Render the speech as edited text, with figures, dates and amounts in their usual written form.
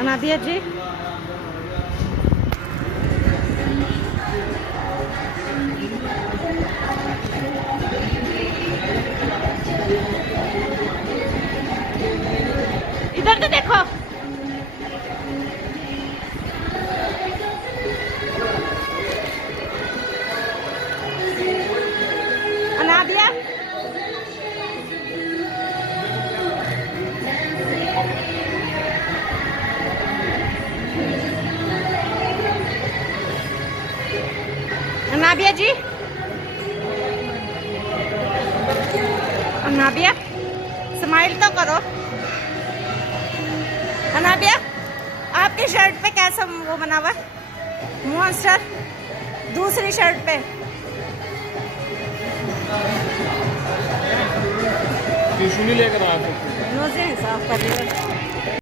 अनादिया जी इधर तो देखो। अनादिया अनाबिया जी अनाबिया स्माइल तो करो। अनाबिया आपकी शर्ट पे कैसा वो बना हुआ मॉन्स्टर, दूसरी शर्ट पे टिश्यू नहीं लेकर आ सकते। नोज़ें साफ कर रही हो।